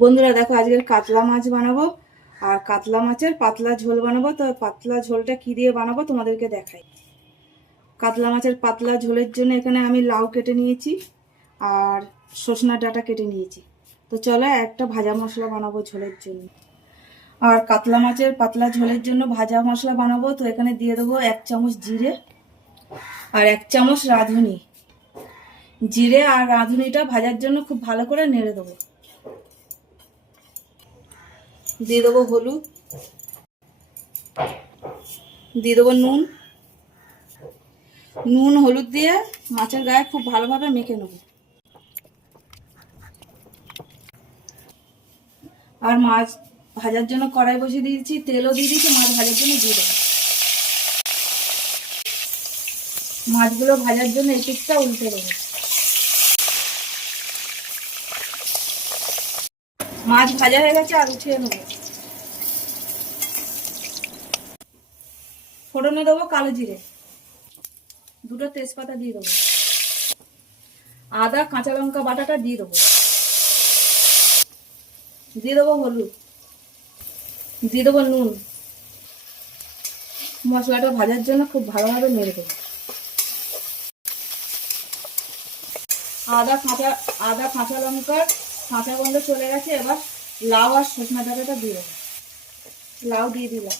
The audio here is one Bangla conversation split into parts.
বন্ধুরা দেখো, আজকের কাতলা মাছ বানাবো আর কাতলা মাছের পাতলা ঝোল বানাবো। তো পাতলা ঝোলটা কি দিয়ে বানাবো তোমাদেরকে দেখাই। কাতলা মাছের পাতলা ঝোলের জন্য এখানে আমি লাউ কেটে নিয়েছি আর সজনা ডাঁটা কেটে নিয়েছি। তো চলো একটা ভাজা মশলা বানাবো ঝোলের জন্য। আর কাতলা মাছের পাতলা ঝোলের জন্য ভাজা মশলা বানাবো। তো এখানে দিয়ে দেবো 1 চামচ জিরে আর 1 চামচ রাঁধুনি। জিরে আর রাঁধুনিটা ভাজার জন্য খুব ভালো করে নেড়ে দেবো। দিয়ে দেবো হলুদ, দিয়ে দেবো নুন হলুদ দিয়ে মাছের গায়ে খুব ভালোভাবে মেখে নেব। আর মাছ ভাজার জন্য কড়াই বসিয়ে দিয়েছি, তেলও দিয়ে দিয়েছি, মাছ ভাজার জন্য দিয়ে দেবো। মাছগুলো ভাজার জন্য এই পিঠটা উল্টে দেবো। মাছ ভাজা হয়ে গেছে, আর উঠিয়ে নেবো। ফোড়নে দেবো কালো জিরে, 2টো তেজপাতা দিয়ে দেবো, আদা কাঁচা লঙ্কা বাটাটা দিয়ে দেবো, দিয়ে দেবো হলুদ, দিয়ে দেবো নুন। মশলাটা ভাজার জন্য খুব ভালোভাবে নেড়ে দেবো। আদা কাঁচা লঙ্কার কাঁচা গন্ধ চলে গেছে। এবার লাউ আর সজনা ডাঁটাটা দিয়ে দেবো। লাউ দিয়ে দিলাম,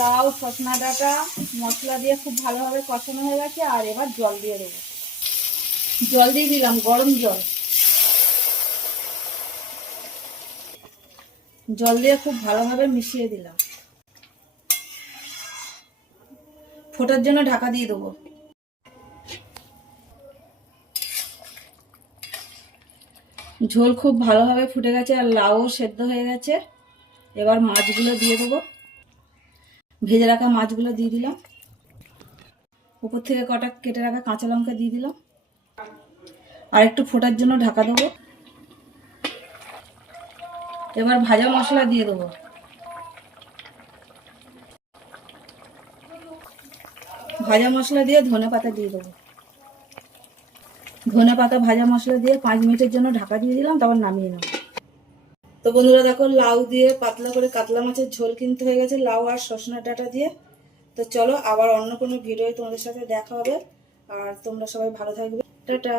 লাউ সজনা ডাঁটা মশলা দিয়ে খুব ভালোভাবে কষানো হয়ে গেছে। আর এবার জল দিয়ে দেবো। জল দিয়ে দিলাম, গরম জল। জল দিয়ে খুব ভালোভাবে মিশিয়ে দিলাম। ফোটার জন্য ঢাকা দিয়ে দেবো। ঝোল খুব ভালোভাবে ফুটে গেছে আর লাউও সেদ্ধ হয়ে গেছে। এবার মাছগুলো দিয়ে দেবো। ভেজে রাখা মাছগুলো দিয়ে দিলাম। উপর থেকে কটা কেটে রাখা কাঁচা লঙ্কা দিয়ে দিলাম। আর একটু ফোটার জন্য ঢাকা দেবো। এবার ভাজা মশলা দিয়ে দেবো। ভাজা মশলা দিয়ে ধনেপাতা দিয়ে দেবো। ধনেপাতা ভাজা মশলা দিয়ে 5 মিনিটের জন্য ঢাকা দিয়ে দিলাম, তারপর নামিয়ে নেব। তো বন্ধুরা দেখো, লাউ দিয়ে পাতলা করে কাতলা মাছের ঝোল কিনতে হয়ে গেছে, লাউ আর সজনা ডাঁটা দিয়ে। তো চলো আবার অন্য কোনো ভিডিও তোমাদের সাথে দেখা হবে। আর তোমরা সবাই ভালো থাকবে। টাটা।